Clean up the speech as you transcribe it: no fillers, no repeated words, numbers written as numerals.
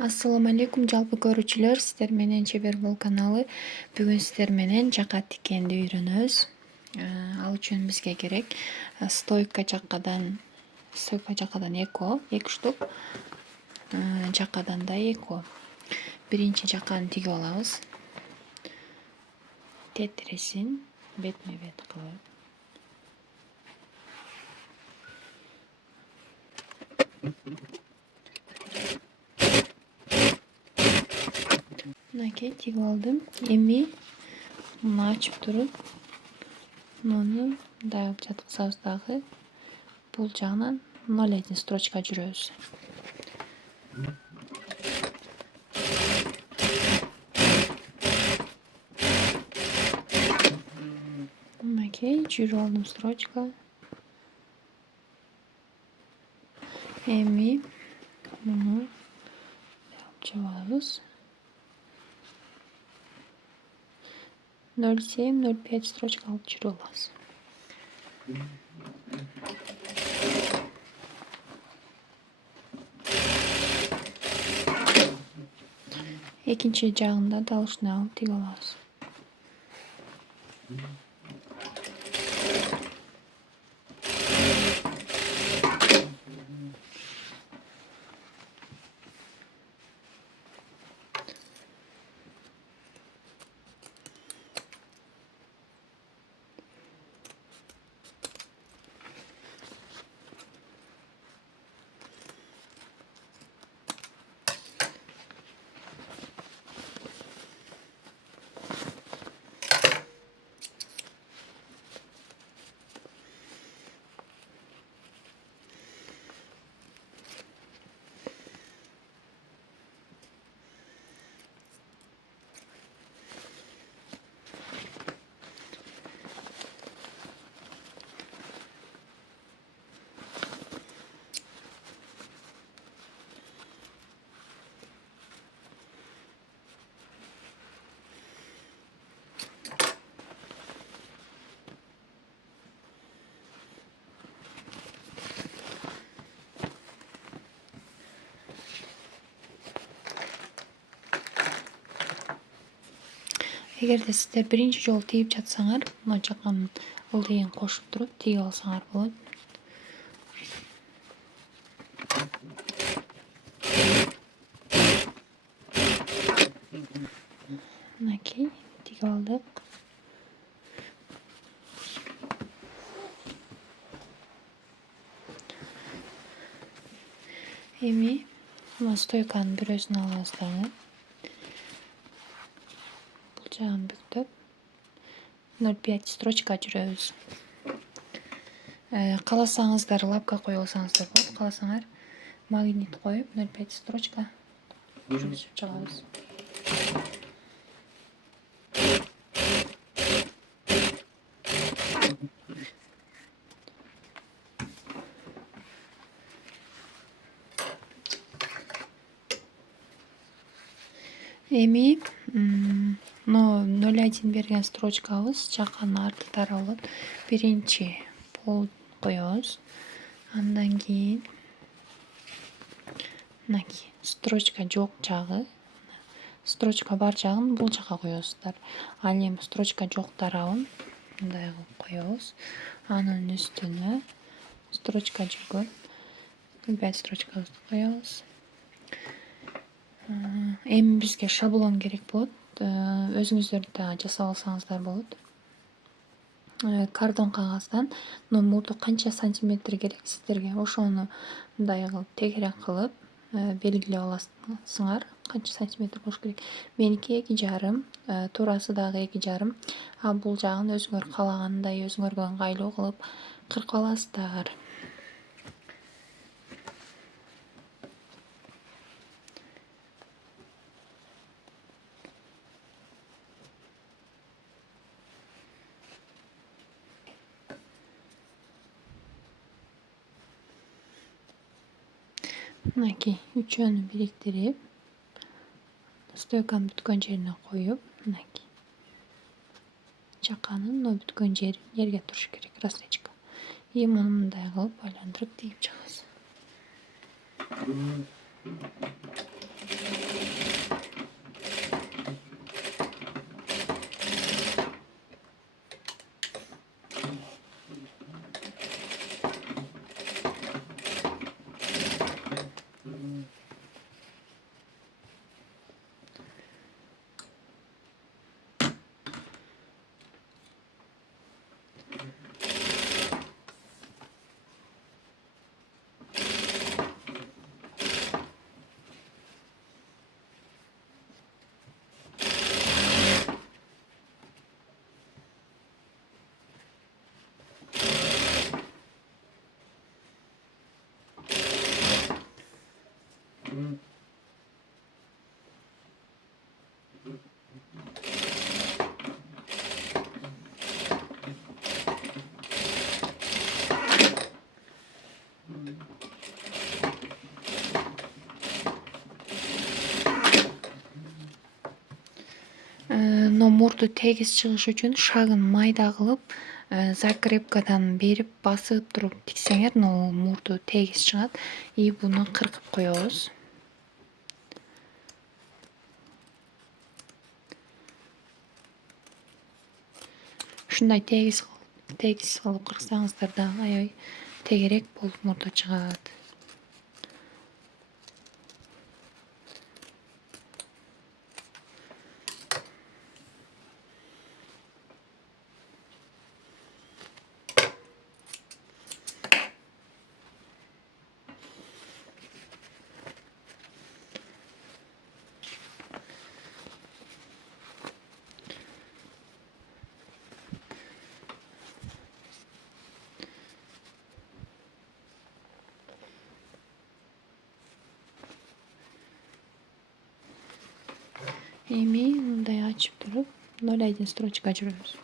Ассаламу алейкум жалпы көрүүчүлөр, сиздер менен Чебер бул каналы. Бүгүн сиздер менен жака тикенди үйрөнөбүз. Ал үчүн бизге керек стойка жакадан эки штук, жакадан да эки. Биринчи жаканы тигип алабыз. Тетиресин бетме бет кылып. Мынакей тигип алдым. Эми муну ачып туруп, муну мындай жаткызабыз дагы. Бул жагынан 0,1 строчка жүрөбүз. Мынакей жүрүп алдым строчка. Эми муну жабабыз. 0,7-0,5 строчка алып жүрүп алабыз. Экинчи жагында дал ушундай алып тигип алабыз. Эгерде сиздер биринчи жолу тигип жатсаңар, мына жаканын ылдыйын кошуп туруп тигип алсаңар болот. Мынакей тигип алдык. Эми мына стойканын бирөөсүн алабыз дагы. Бул жагын бүктөп 0,5 строчка жүрөбүз. Кааласаңыздар лапка коюп алсаңыздар болот. Кааласаңар магнит коюп 0,5 строчка жүргүзүп чыгабыз. Эми 0,1 берген строчкабыз жаканын арты тарабы болот. Биринчи пол коебуз. Андан кийин мынакей строчка жок жагы, строчка бар жагын бул жака коесуздар. Ал эми строчка жок тарабын мындай кылып коебуз. Анын үстүнө строчка жүргөн 5 строчкабызды коебуз. Эми бизге шаблон керек болот. Өзүңүздөр да жасап алсаңыздар болот. Кардон кагаздан мурду канча сантиметр керек сиздерге, ошону мындай кылып тегерек кылып белгилеп аласыңар. Канча сантиметр болуш керек. Меники 2,5, туурасы дагы 2,5. А бул жагын өзүңөр каалагандай, өзүңөргө ыңгайлуу кылып кыркып аласыздар. Мынакей үчөөнү бириктирип, стойканын бүткөн жерине коюп, мынакей жаканын бүткөн жерге туруш керек, распечка. И муну мындай кылып айландырып тигип чыгабыз. Мурду тегиз чыгыш үчүн шагын майда кылып, закрепкадан берип басып туруп тиксеңер, мурду тегиз чыгат. И буну кыркып коебуз. Ушундай тегиз кылып кырсаңыздар да аябай тегерек болуп мурда чыгат. Эми мындай ачып туруп 0,1 строчка жүрөбүз.